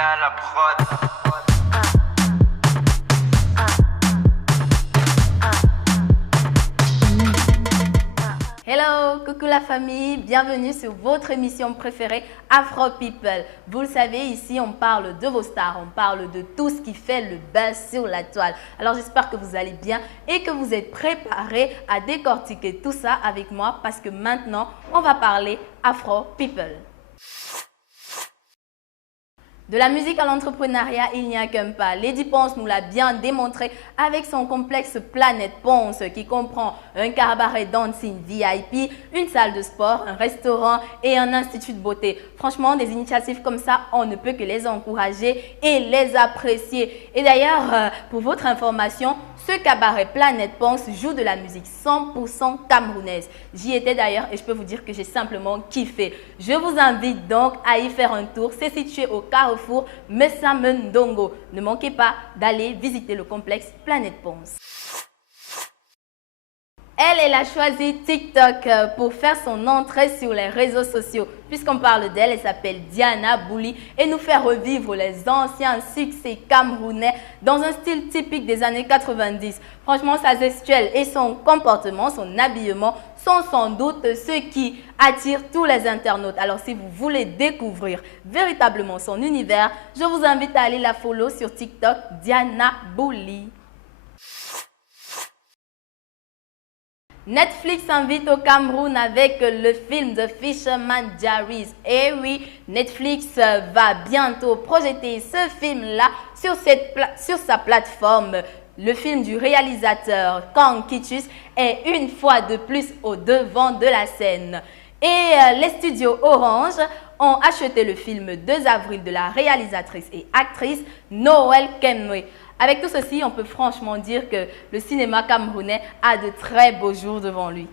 à la prod. Hello, coucou la famille, bienvenue sur votre émission préférée Afro People. Vous le savez, ici on parle de vos stars, on parle de tout ce qui fait le buzz sur la toile. Alors j'espère que vous allez bien et que vous êtes préparés à décortiquer tout ça avec moi parce que maintenant on va parler Afro People. De la musique à l'entrepreneuriat, il n'y a qu'un pas. Lady Ponce nous l'a bien démontré avec son complexe Planète Ponce qui comprend un cabaret dancing VIP, une salle de sport, un restaurant et un institut de beauté. Franchement, des initiatives comme ça, on ne peut que les encourager et les apprécier. Et d'ailleurs, pour votre information, ce cabaret Planète Ponce joue de la musique 100% camerounaise. J'y étais d'ailleurs et je peux vous dire que j'ai simplement kiffé. Je vous invite donc à y faire un tour. C'est situé au carrefour Messa Mendongo. Ne manquez pas d'aller visiter le complexe Planète Ponce. Elle a choisi TikTok pour faire son entrée sur les réseaux sociaux. Puisqu'on parle d'elle, elle s'appelle Diana Bouli et nous fait revivre les anciens succès camerounais dans un style typique des années 90. Franchement, sa gestuelle et son comportement, son habillement sont sans doute ceux qui attirent tous les internautes. Alors si vous voulez découvrir véritablement son univers, je vous invite à aller la follow sur TikTok, Diana Bouli. Netflix invite au Cameroun avec le film The Fisherman Diaries. Et oui, Netflix va bientôt projeter ce film-là sur sa plateforme. Le film du réalisateur Kang Kichus est une fois de plus au devant de la scène. Et les studios Orange ont acheté le film 2 avril de la réalisatrice et actrice Noël Kemwe. Avec tout ceci, on peut franchement dire que le cinéma camerounais a de très beaux jours devant lui.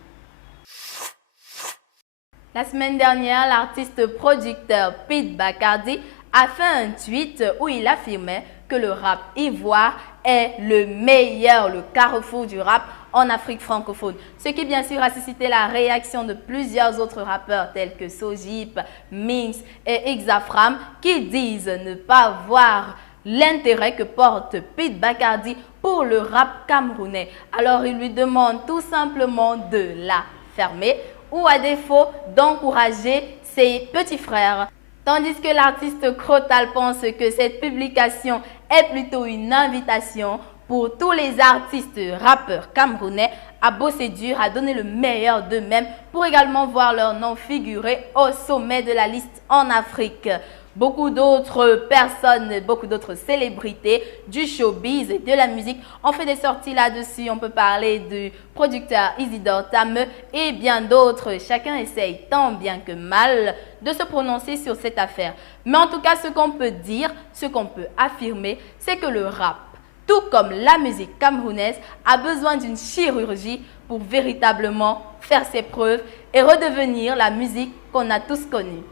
La semaine dernière, l'artiste producteur Pete Bacardi a fait un tweet où il affirmait que le rap ivoire est le meilleur, le carrefour du rap en Afrique francophone. Ce qui bien sûr a suscité la réaction de plusieurs autres rappeurs tels que Sojip, Minx et Xafram qui disent ne pas voir l'intérêt que porte Pete Bacardi pour le rap camerounais. Alors il lui demande tout simplement de la fermer ou à défaut d'encourager ses petits frères. Tandis que l'artiste Crotal pense que cette publication est plutôt une invitation pour tous les artistes rappeurs camerounais à bosser dur, à donner le meilleur d'eux-mêmes pour également voir leur nom figurer au sommet de la liste en Afrique. Beaucoup d'autres personnes, beaucoup d'autres célébrités du showbiz et de la musique ont fait des sorties là-dessus. On peut parler du producteur Isidore Tameu et bien d'autres. Chacun essaye tant bien que mal de se prononcer sur cette affaire. Mais en tout cas, ce qu'on peut dire, ce qu'on peut affirmer, c'est que le rap, tout comme la musique camerounaise, a besoin d'une chirurgie pour véritablement faire ses preuves et redevenir la musique qu'on a tous connue.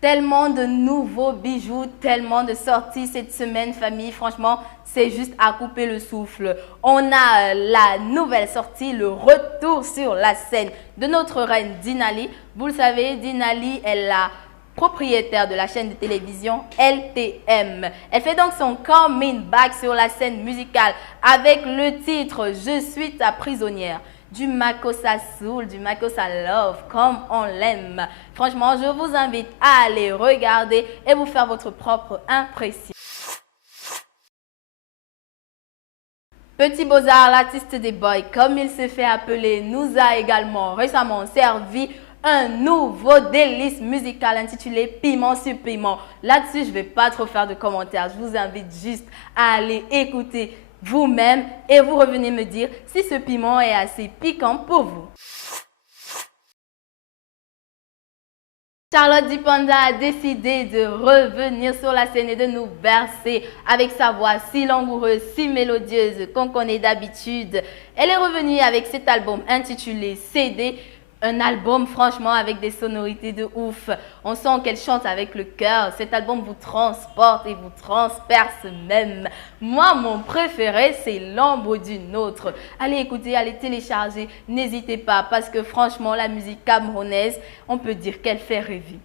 Tellement de nouveaux bijoux, tellement de sorties cette semaine, famille. Franchement, c'est juste à couper le souffle. On a la nouvelle sortie, le retour sur la scène de notre reine Dinali. Vous le savez, Dinali est la propriétaire de la chaîne de télévision LTM. Elle fait donc son coming back sur la scène musicale avec le titre « Je suis ta prisonnière ». Du Makossa Soul, du Makossa Love, comme on l'aime. Franchement, je vous invite à aller regarder et vous faire votre propre impression. Petit Beaux-Arts, l'artiste des boys, comme il se fait appeler, nous a également récemment servi un nouveau délice musical intitulé Piment sur Piment. Là-dessus, je ne vais pas trop faire de commentaires. Je vous invite juste à aller écouter vous-même et vous revenez me dire si ce piment est assez piquant pour vous. Charlotte Dipanda a décidé de revenir sur la scène et de nous bercer avec sa voix si langoureuse, si mélodieuse qu'on connaît d'habitude. Elle est revenue avec cet album intitulé CD. Un album franchement avec des sonorités de ouf. On sent qu'elle chante avec le cœur. Cet album vous transporte et vous transperce même. Moi, mon préféré, c'est L'ombre d'une autre. Allez écouter, allez télécharger. N'hésitez pas parce que franchement, la musique camerounaise, on peut dire qu'elle fait rêver.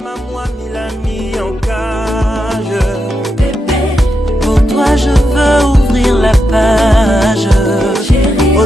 même à moi, mille amis en cage. Bébé, pour toi je veux ouvrir la page. Chérie.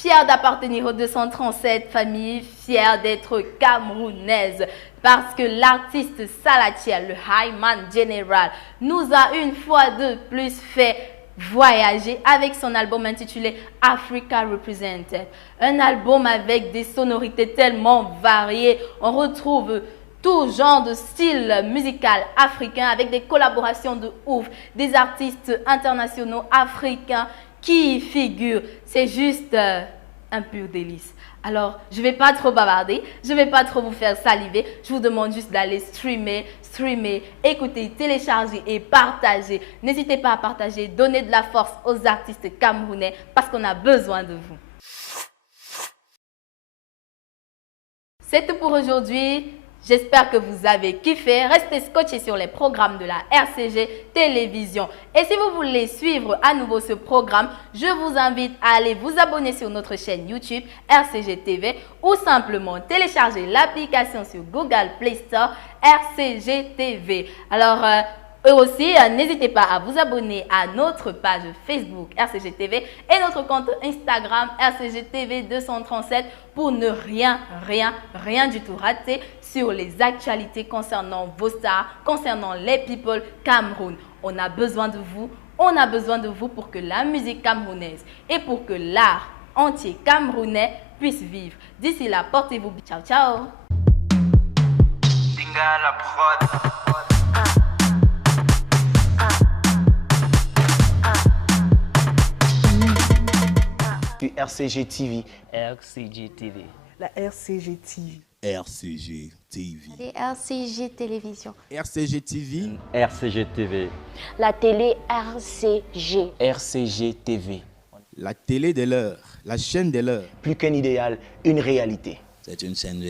Fière d'appartenir aux 237 familles, fière d'être camerounaise, parce que l'artiste Salatiel, le Highman General, nous a une fois de plus fait voyager avec son album intitulé Africa Represented. Un album avec des sonorités tellement variées. On retrouve tout genre de style musical africain avec des collaborations de ouf, des artistes internationaux africains qui y figurent. C'est juste un pur délice. Alors, je ne vais pas trop bavarder, je ne vais pas trop vous faire saliver. Je vous demande juste d'aller streamer, écouter, télécharger et partager. N'hésitez pas à partager, donner de la force aux artistes camerounais parce qu'on a besoin de vous. C'est tout pour aujourd'hui. J'espère que vous avez kiffé. Restez scotchés sur les programmes de la RCG Télévision. Et si vous voulez suivre à nouveau ce programme, je vous invite à aller vous abonner sur notre chaîne YouTube RCG TV ou simplement télécharger l'application sur Google Play Store RCG TV. Alors, et aussi, n'hésitez pas à vous abonner à notre page Facebook RCG TV et notre compte Instagram RCG TV 237 pour ne rien du tout rater sur les actualités concernant vos stars, concernant les people Cameroun. On a besoin de vous, pour que la musique camerounaise et pour que l'art entier camerounais puisse vivre. D'ici là, portez-vous bien. Ciao, ciao. Dinga la prod. RCG TV. RCG TV. La RCG TV. RCG TV. RCG Télévision. RCG TV. RCG TV. La télé RCG. RCG TV. La télé de l'heure, la chaîne de l'heure. Plus qu'un idéal, une réalité. C'est une chaîne de